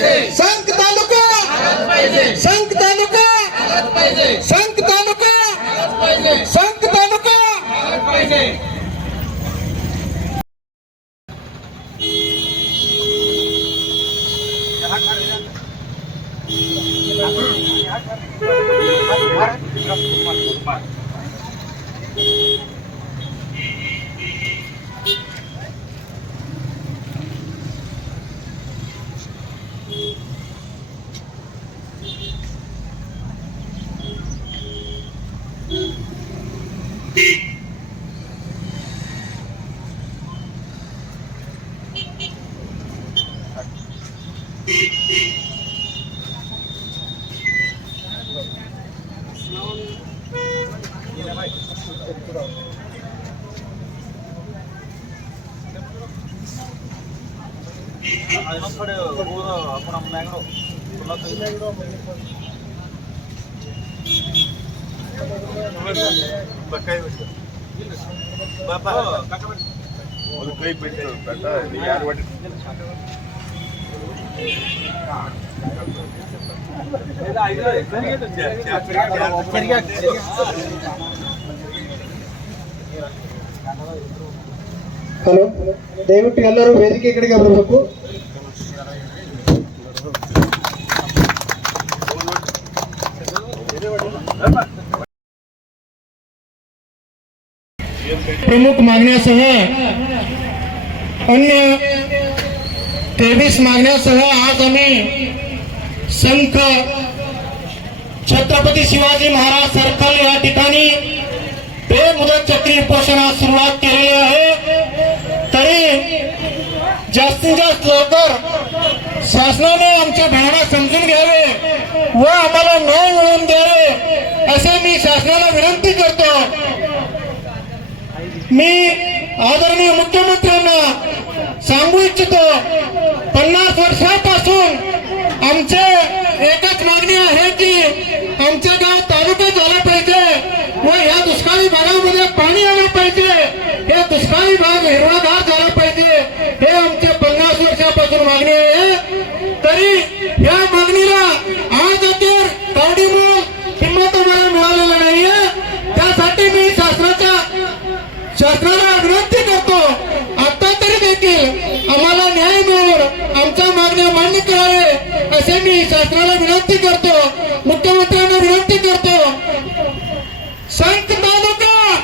संक तालुका. संक तालुका. संक तालुका. संक तालुका. అప్పుడు అప్పుడు అమ్మాయి కూడా ಕೈ ಬಿಟ್ಟು ಬೇಟ ನೀವು ಯಾರು ಮಾಡಿ ಹಲೋ ದಯವಿಟ್ಟು ಎಲ್ಲರೂ ವೇದಿಕೆ ಕಡೆಗೆ ಬರಬೇಕು प्रमुख मागण्यासह अन्य तेवीस मागण्यासह आज आम्ही संख छत्रपती शिवाजी महाराज सर्कल या ठिकाणी बेमुदत चक्री उपोषणास सुरुवात केलेली आहे. तरी जास्तीत जास्त लवकर शासनाने आमच्या भावना समजून घ्यावे व आम्हाला न्याय मिळवून द्यावे असे मी शासनाला विनंती करतो मी आदरणीय मुख्यमंत्र्यांना सांगू इच्छितो पन्नास वर्षापासून आमचे एकच मागणी आहे की आमचे गाव तालुका झाला पाहिजे व या दुष्काळी भागामध्ये पाणी शासनाला विनंती करतो. मुख्यमंत्र्यांना विनंती करतो. संत तालुका